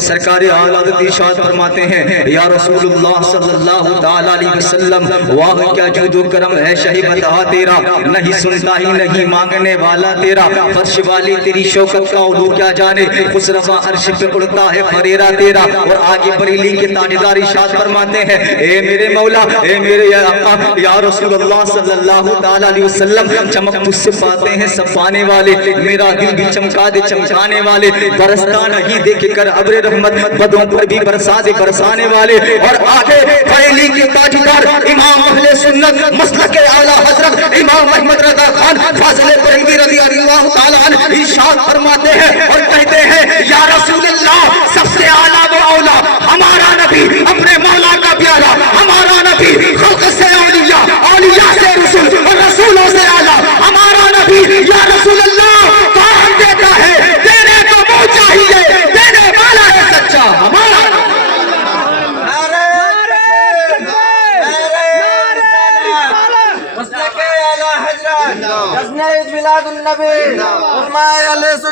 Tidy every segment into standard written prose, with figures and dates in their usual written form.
سرکار اعلی حضرت ارشاد فرماتے ہیں یا رسول اللہ صلی اللہ تعالی علیہ وسلم واہ کیا جود و کرم ہے شہ بتا تیرا نہیں سنتا ہی نہیں مانگنے والا تیرا فرش والی تیری شوکت کا علو کیا جانے خسروا عرش پہ اڑتا ہے فریرا تیرا اور آگے بریلی کے تاجدار ارشاد فرماتے ہیں اے میرے مولا اے میرے آقا یا رسول اللہ صلی اللہ تعالی علیہ وسلم چمک تجھ سے پاتے ہیں صفانے والے میرا دل بھی چمکا دے چمکانے والے برستا نہیں دیکھ کر ابر رحمت بدوں پر بھی برسا دے برسانے والے اور آگے بریلی کے تاجدار امام اہل سنت مسلک اعلی حضرت امام احمد رضا خان فاضل بریلوی رضی اللہ تعالی عنہ ارشاد فرماتے ہیں اور کہتے ہیں یا رسول اللہ سب سے اعلیٰ و اولا ہمارا نبی اپنے مولا کا پیارا ہمارا نبی خلق سے اولیاء اولیاء سے رسول اور رسولوں سے اعلیٰ ہمارا نبی یا رسول اللہ کون دیتا ہے دینے کو منہ چاہیے دینے والا ہے سچا ہمارا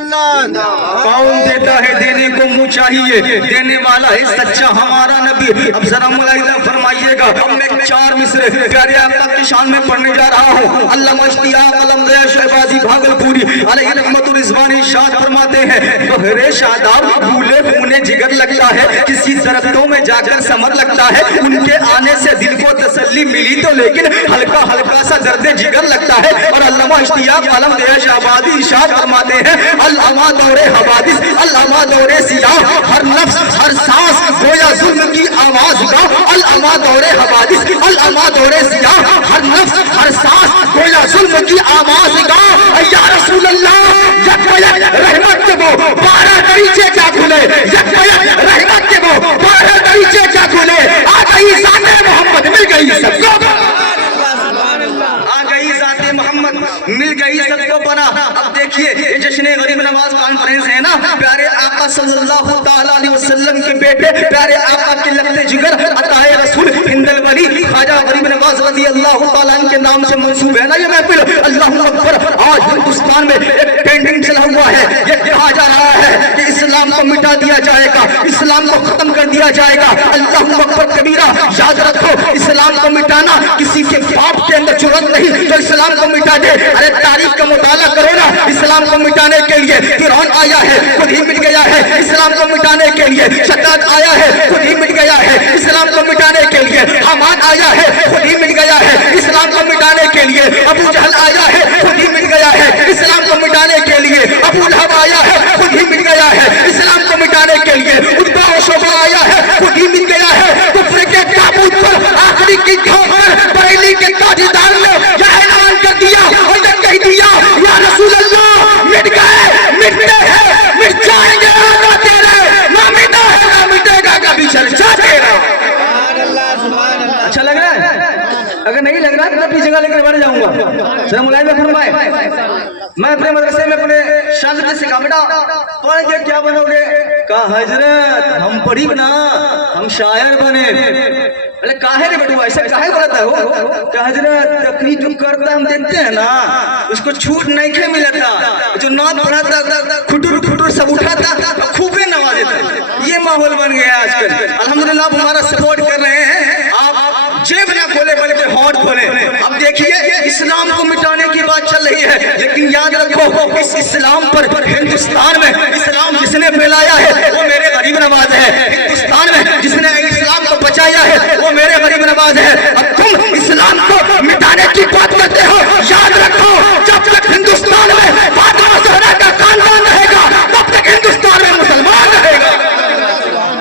کون دیتا ہے دینے کو منہ چاہیے دینے والا ہے سچا ہمارا نبی اب ذرا ملاحظہ فرمائیے گا میں 4 مصرے پیارے آقا کی شان میں پڑھنے جا رہا ہوں علامہ اشتیاق علمدہ شہبازی بھاگلپوری علیہ رحمت الرضوان ارشاد فرماتے ہیں بہرے شاداب پھولے پھونے جگر لگتا ہے کسی درختوں میں جا کر ثمر لگتا ہے ان کے آنے سے دل کو تسلی ملی تو لیکن ہلکا ہلکا سا درد جگر لگتا ہے اور علامہ اشتیاق علمدہ شہبازی ارشاد فرماتے ہیں علامہ دور حوادث علامہ دور سیاہ ہر نفس ہر سانس گویا ظلم کی آواز گا علامہ دور حوادث علامہ دور سیاہ ہر نفس ہر سانس گویا ظلم کی آواز گا یا رسول اللہ یک بیک رحمت کے وہ 12 دریچے کیا کھلے یک بیک رحمت کے وہ 12 دریچے کیا کھلے آ گئی ذات محمد مل گئی سب کو محمد مل گئی سب کو بنا اب دیکھیے یہ جشن غریب نواز کانفرنس ہے نا پیارے آقا صلی اللہ تعالی علیہ وسلم کے بیٹے پیارے آقا کے لگتے جگر عطائے رسول ہند الولی خواجہ غریب نواز رضی اللہ تعالی عنہ کے نام سے منسوب ہے نا یہ محفل اللہ اکبر آج ہندوستان میں ایک ٹرینڈنگ چلا ہوا ہے یہ کہا جا رہا ہے کہ اسلام کو مٹا دیا جائے گا اسلام کو ختم کر دیا جائے گا اللہ اکبر کبیرہ یاد رکھو اسلام کو مٹانا کسی کے باپ کے اندر جرأت نہیں تو اسلام کو مٹا دے ارے تاریخ کا مطالعہ کرو نا اسلام کو مٹانے کے لیے فرعون آیا ہے خود ہی مٹ گیا ہے اسلام کو مٹانے کے لیے شداد آیا ہے خود ہی مٹ گیا ہے اسلام کو مٹانے کے لیے حمان آیا ہے خود ہی مٹ گیا ہے اسلام کو مٹانے کے لیے ابو جہل آیا ہے خود ہی مٹ گیا ہے اسلام کو مٹانے کے لیے ابو لہب آیا ہے خود ہی مٹ گیا ہے اسلام کو مٹانے کے لیے عتبہ و شعبہ آیا ہے خود ہی مٹ گیا ہے کفر کے تابوت پر آخری کی ٹھوک پر بریلی کے تاجدار نے یہ اعلان کر دیا اور یہ کہہ دیا یا رسول اللہ مٹ گئے مٹتے ہیں مٹ جائیں گے آقا تیرے نہ مٹا ہے نہ مٹے گا کبھی چرچا تیرا اچھا لگ رہا ہے اگر نہیں لگ رہا تو اپنی جگہ لے کر بڑھ جاؤں گا ذرا ملائمہ فرمائے میں اپنے مدرسے میں اپنے شاگرد سے کہا بیٹا پڑھ کے کیا بنو گے کہا حضرت ہم پڑھی نا ہم شاعر بنے بولے کاہے رے بیٹو ایسا کاہے بولتا ہو کہ حضرت تقریر جو کرتا ہم دیکھتے ہیں نا اس کو چھوٹ نہیں کھے ملتا جو نعت پڑھاتا کھٹر کھٹر سب اٹھاتا خوبے نوازتا یہ ماحول بن گیا آج کل الحمدللہ آپ ہمارا سپورٹ کر رہے ہیں آپ جیب نہ کھولے بلکہ ہونٹ کھولے اب دیکھیے اسلام کو مٹانے کی بات چل رہی ہے لیکن یاد رکھو اس اسلام پر ہندوستان میں اسلام جس نے پھیلایا ہے وہ میرے غریب نواز ہے ہندوستان میں جس نے اسلام کو بچایا ہے وہ میرے غریب نواز ہے اب تم اسلام کو مٹانے کی بات کرتے ہو یاد رکھو جب تک ہندوستان میں فاطمہ زہرا کا خاندان رہے گا تب تک ہندوستان میں مسلمان رہے گا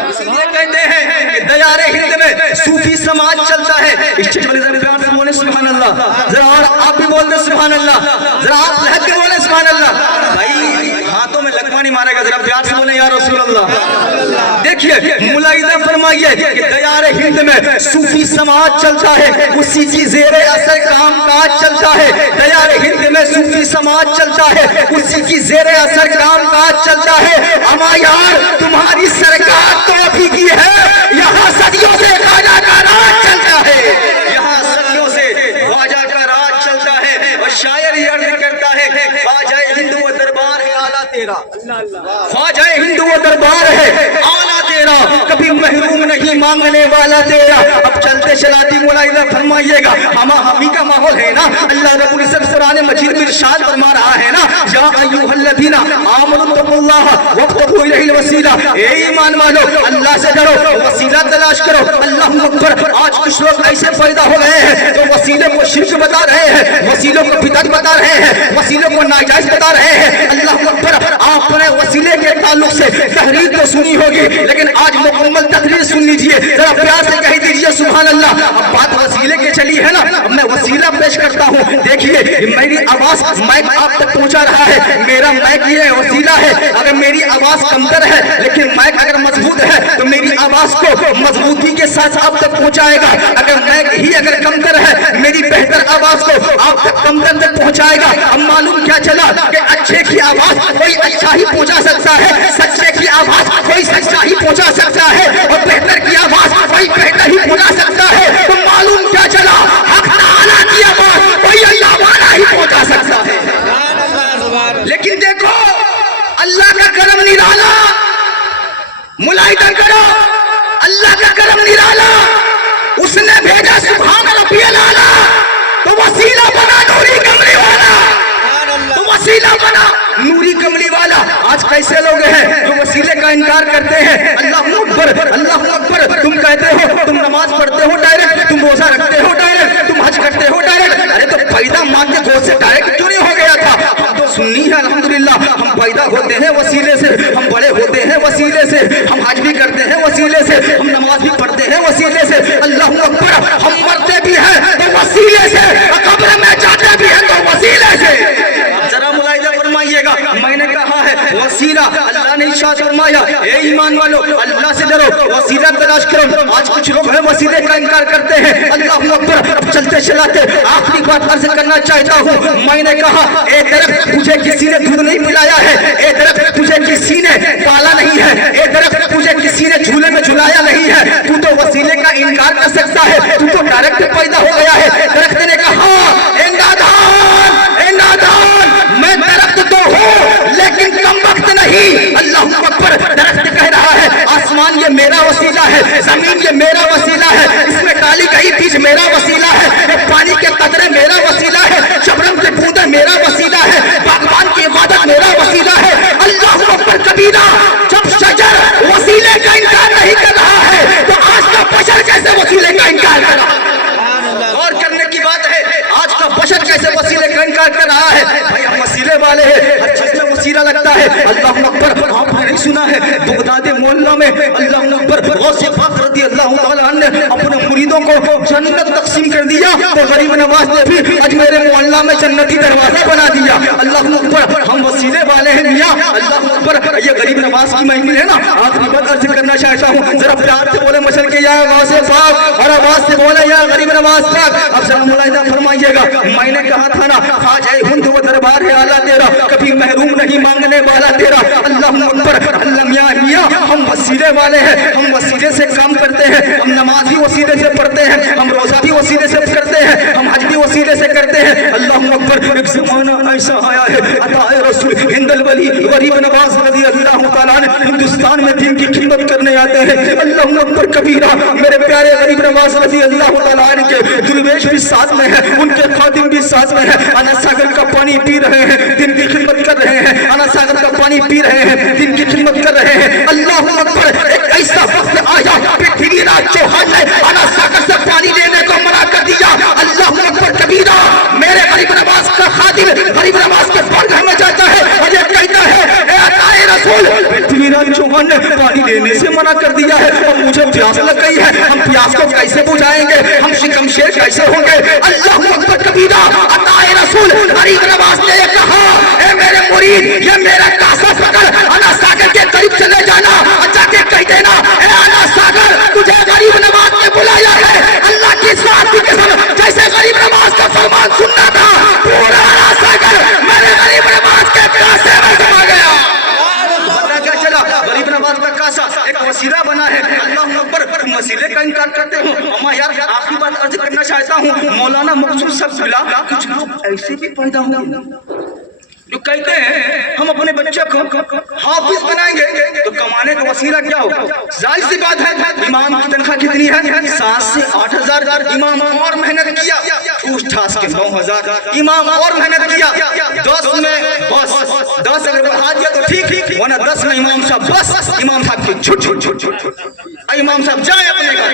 اس لیے کہتے ہیں کہ دیار ہند میں صوفی سماج چلتا ہے اس چیز والے ذرا پیار سے بولے سبحان اللہ ذرا اور آپ بھی بول دیں سبحان اللہ ذرا آپ لہد کے بولیں سبحان اللہ بھائی ہاتھوں میں لقمہ نہیں مارے گا ذرا پیار سے بولیں یا رسول اللہ دیکھیے ملاحظہ فرمائیے کہ دیار ہند میں صوفی سماج چلتا ہے اسی کی زیر اثر کام کاج چلتا ہے دیار ہند میں صوفی سماج چلتا ہے اسی کی زیر اثر کام کاج چلتا ہے اما یار تمہاری سرکار تو ابھی کی ہے یہاں صدیوں سے خواجہ کا راج چلتا ہے یہاں صدیوں سے خواجہ کا راج چلتا ہے اور شاعر یہ عرض کرتا ہے خواجہ ہندو دربار ہے اعلیٰ تیرا خواجہ ہندو دربار ہے اعلیٰ मांगने वाला तेरा। अब चलते चलाती मुलाहिजा फरमाइएगा, हमी का माहौल है ना। अल्लाह रब्बुल इज्जत कुरान मजीद में इरशाद फरमा रहा है ना, या अय्युहल्लज़ीना आमनु तक़ुल्लाह वब्तगू इलैहिल वसीला, ए ईमान वालो अल्लाह से डरो, वसीला तलाश करो। अल्लाहु अकबर। आज कुछ लोग ऐसे पैदा हो गए हैं जो वसीले को शिर्क बता रहे हैं, वसीलों को बिदअत बता रहे हैं, वसीलों को नाजायज बता रहे हैं। अल्लाहु अकबर। आपने वसीले के ताल्लुक से तहरीर तो सुनी होगी, लेकिन आज मुकम्मल तकरीर सुन लीजिए, जरा प्यार से कह दीजिए सुभान अल्लाह। अब बात वसीले की चली है ना, अब मैं वसीला पेश करता हूँ। देखिए मेरी आवाज माइक आप तक पहुँचा रहा है, मेरा माइक ये वसीला है। अगर मेरी आवाज कमतर है लेकिन माइक अगर मजबूत है तो मेरी आवाज को मजबूती के साथ आप तक पहुँचाएगा। अगर माइक ही अगर कमतर है, मेरी बेहतर आवाज को आप तक कमतर तक पहुँचाएगा। अब मालूम क्या चला कि अच्छे की आवाज कोई अच्छा ही पहुँचा सकता है, सच्चे की आवाज कोई सच्चा ही पहुँचा सकता है, और बेहतर की आवाज कोई बेहतर ही पहुँचा सकता है। तो मालूम क्या चला, हक ताला की आवाज कोई अल्लाह वाला ही पहुँचा सकता है। लेकिन देखो अल्लाह का करम निराला, मुलाहिदा करो अल्लाह का करम निराला। उसने भेजा सुभान रब्बियल आला, तो वसीला बना नूरी कमली वाला, तो वसीला बना नूरी कमली वाला। आज कैसे लोग हैं जो वसीले का इनकार करते हैं। अल्लाहु अकबर, अल्लाहु अकबर। तुम कहते हो तुम नमाज पढ़ते हो डायरेक्ट, तुम रोजा रखते हो डायरेक्ट, तुम हज करते हो डायरेक्ट। अरे तो पैदा मां के गोद से डायरेक्ट क्यों नहीं हो गया था? हम तो सुन्नी है अल्हम्दुलिल्लाह, हम पैदा होते हैं वसीले से, हम बड़े होते हैं वसीले से, हम हज भी करते हैं वसीले से, हम नमाज भी पढ़ते हैं वसीले से। अल्लाहु अकबर। हम मरते भी हैं तो वसीले से, कब्र में जाते भी हैं तो वसीले से। जरा मुलाहिजा फरमाइएगा, मैंने कहा है वसीला, अल्लाह ने इरशाद फरमाया, ए ईमान वालो अल्लाह से डरो, वसीला तलाश करो। आज कुछ लोग हैं वसीले का इनकार करते हैं। अल्लाहु अकबर। चलते चलाते आखिरी बात अर्ज करना चाहता हूँ। मैंने कहा ए दरख्त तुझे किसी ने दूध नहीं पिलाया है, ए दरख्त तुझे किसी ने पाला नहीं है, ए दरख्त तुझे किसी ने झूले में झुलाया नहीं है, तू तो वसीले का इनकार कर सकता है, तू तो डायरेक्ट पैदा हो गया है। दरख्त ने कहा ए नादान, ए नादान, मैं दरख्त तो हूँ लेकिन कम वक्त नहीं। अल्लाहु अकबर। दरख्त कह रहा है आसमान ये मेरा वसीला है, जमीन ये मेरा वसीला है, इसमें डाली गई बीज मेरा वसीला है, पानी के कतरे मेरा वसीला है, शबनम के बूंदे मेरा वसीला है, बागबान की इबादत मेरा वसीला है। अल्लाहु अकबर कबीरा। जब शजर वसीले का इनकार नहीं कर रहा है तो आज का बशर कैसे वसीले का इनकार कर रहा है? और करने की बात है, आज का बशर कैसे वसीले का इनकार कर रहा है? भाई हम वसीले वाले हैं, हर चीज में वसीला लगता है। अल्लाहु अकबर। आपने नहीं सुना है बगदाद मोहल्ला में अल्लाहु अकबर गौसे पाक रज़ी अल्लाह तआला अन्हु ने अपने मुरीदों को जन्नत तकसीम कर दिया, तो गरीब नवाज ने भी अजमेर मोहल्ला में जन्नती दरवाजा बना दिया। अल्लाहु अकबर। हम वसीले वाले हैं मियां। अल्लाहु अकबर। ये गरीब नवाज की महफिल है ना, आखिरी बात अर्ज करना चाहता हूँ, जरा प्यार से बोले मचल के या गौसे पाक, और आवाज से बोले या गरीब नवाज पाक। अब जरा मुलाहिजा फरमाइएगा, मैंने कहा था ना ख्वाजा हिंद वो दरबार है आला तेरा, कभी महरूम नहीं मांगने वाला तेरा। अल्लाहु अकबर। अल्लाह मियां मियां हम वसीले वाले हैं, हम वसीले से काम करते हैं, हम नमाज भी वसीले से पढ़ते हैं, हम रोजा भी वसीले से करते हैं, हम हज भी वसीले से करते हैं। अल्लाहु अकबर। एक ज़माना ऐसा आया है अताए रसूल हिंदल वली गरीब नवाज रज़ी अल्लाह तआला अन्हु हिंदुस्तान में दीन की खिदमत करने आते हैं। अल्लाहु अकबर कबीरा। मेरे प्यारे गरीब नवाज रज़ी अल्लाह तआला अन्हु के दुर्वेश भी साथ में है, उनके खादिम भी साथ में है। अना सागर का पानी पी रहे हैं, दिन की खिदमत कर रहे हैं, अना सागर का पानी पी रहे हैं, दिन की खिदमत कर रहे हैं। अल्लाहु अकबर। एक ऐसा वक्त आया पृथ्वीराज चौहान ने अना सागर से पानी लेने को मना कर दिया। अल्लाहु अकबर कबीरा। मेरे गरीब नवाज का खादिम गरीब नवाज के बरगह में जाता है और ये कहता है ए अताए रसूल पृथ्वीराज चौहान ने पानी लेने से मना कर दिया है और मुझे प्यास लग गई है, हम प्यास को कैसे बुझाएंगे, हम शिकमशेर कैसे होंगे? अल्लाहु अकबर कबीरा। अताए रसूल गरीब नवाज ने कहा ए मेरे मुरीद ये मेरा कासा पकड़ अना सागर के करीब चले जाना, जाके कह देना ए अना सागर तुझे गरीब नवाज ने बुलाया है। अल्लाह की जात की कसम जैसे गरीब नवाज का फरमान सुनना था, पूरा अना सागर मेरे गरीब नवाज के कासे में समा गया। क्या चला? गरीब नवाज का कासा एक वसीला बना है। अल्लाहु अकबर। तुम वसीले का इनकार करते हो। अम्मा यार आखिरी बात अर्ज करना चाहता हूँ, मौलाना मकसूद सब कुछ लोग ऐसे भी पैदा हुए जो कहते हैं हम अपने बच्चे को हाफिज बनाएंगे तो कमाने का वसीला क्या होगा? जाहिर सी बात है, इमाम की तनख्वाह कितनी है? 7 से 8,000। इमाम और मेहनत किया, ठूस ठास के 9,000। इमाम और मेहनत किया, 10 में बस 10 अगर बढ़ा दिया तो ठीक, वरना 10 में इमाम साहब बस, इमाम साहब की छुट छुट छुट छुट, इमाम साहब जाए अपने घर।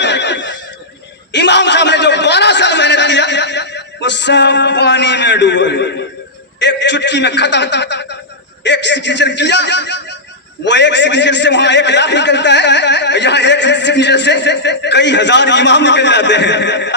इमाम साहब ने जो 12 साल मेहनत किया वो सब पानी में डूबो, एक चुटकी में खत्म। एक सिग्नेचर किया, वो एक सिग्नेचर से वहां 1 लाख निकलता है, यहाँ एक सिग्नेचर से कई हजार इमाम निकल जाते हैं।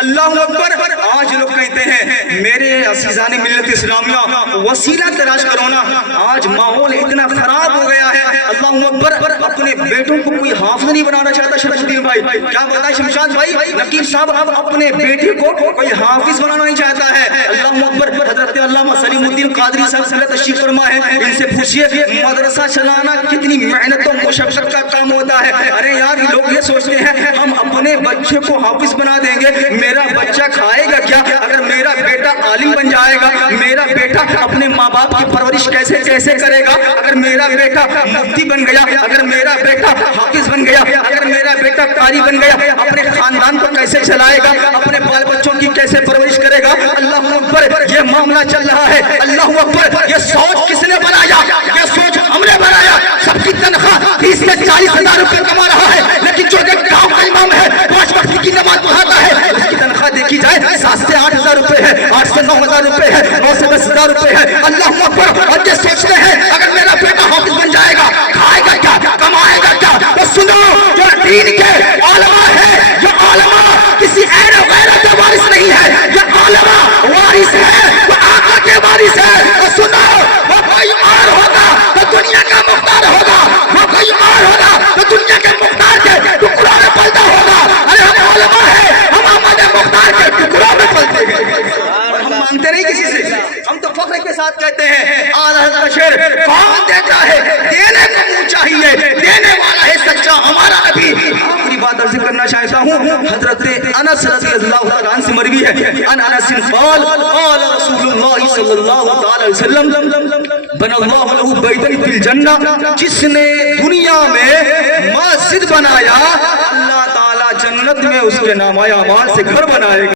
अल्लाह अकबर। आज लोग कहते हैं मेरे असीजाने मिल्लत इस्लामिया वसीला तलाश करो ना। आज माहौल इतना खराब हो गया है, अल्लाह अकबर। अपने बेटों को कोई हाफिज नहीं बनाना चाहता। शरफुद्दीन भाई क्या बताए, शमशाद भाई, नकीब साहब अब अपने बेटे को कोई हाफिज बनाना नहीं चाहता है। अल्लाह अकबर। हजरत अल्लामा सलीमुद्दीन कादरी साहब तशरीफ फरमा है, इनसे पूछिए मदरसा चलाना कितनी मेहनत और मुशक्कत का काम होता है। अरे यार, लोग ये सोचते हैं हम अपने बच्चे को हाफिज बना देंगे, मेरा बच्चा खाएगा क्या? अगर मेरा बेटा आलिम बन जाएगा, मेरा बेटा अपने माँ बाप की परवरिश कैसे कैसे करेगा? अगर मेरा बेटा मुफ्ती बन गया, अगर मेरा बेटा हाफिज बन गया, अगर मेरा बेटा कारी बन गया, अपने खानदान को कैसे चलाएगा? अपने बाल बच्चों की कैसे परवरिश करेगा? अल्लाह अकबर, ये मामला चल रहा है। अल्लाह अकबर, ये सोच किसने बनाया? ये सोच हमने बनाया। सबकी तनख्वाह 30 से 40,000 रुपए कमा रहा है, लेकिन जो एक गांव का इमाम है, 5 वक्त की नमाज पढ़ाता है, उसकी तनख्वाह देखी जाए 7 से 8,000 रुपए है, 8 से 9,000 रुपए है, 9 से 10,000 रुपए है। अल्लाह अकबर। और ये सोचते हैं अगर मेरा बेटा हाफिज बन जाएगा, खाएगा क्या, कमाएगा क्या? तो सुनो, जो दीन के उलमा है, जो उलमा किसी ऐन वगैरह के वारिस नहीं है, जो उलमा वारिस है वो आका के वारिस है। तो सुनो, वो कोई और होगा तो दुनिया का मुख्तार होगा, वो कोई और होगा तो दुनिया के मुख्तार के टुकड़ों में पलता होगा। अरे हम उलमा है, हम हमारे मुख्तार के टुकड़ों में पलते हैं, हम मानते नहीं किसी से। हम तो फख्र के साथ कहते हैं आला का शेर कौन देता है, देने को मुंह चाहिए, देने वाला है सच्चा हमारा नबी। आखिरी बात अर्ज करना चाहता हूँ, हजरत अनस रज़ियल्लाहु तआला अन्हु से मरवी है, अन अनस क़ाल क़ाल रसूलुल्लाह सल्लल्लाहु अलैहि वसल्लम बनल्लाहु लहु बैतन फिल जन्नह, जिसने दुनिया में मस्जिद बनाया अल्लाह ताला जन्नत में उसके नामाए अमाल से घर बनाएगा।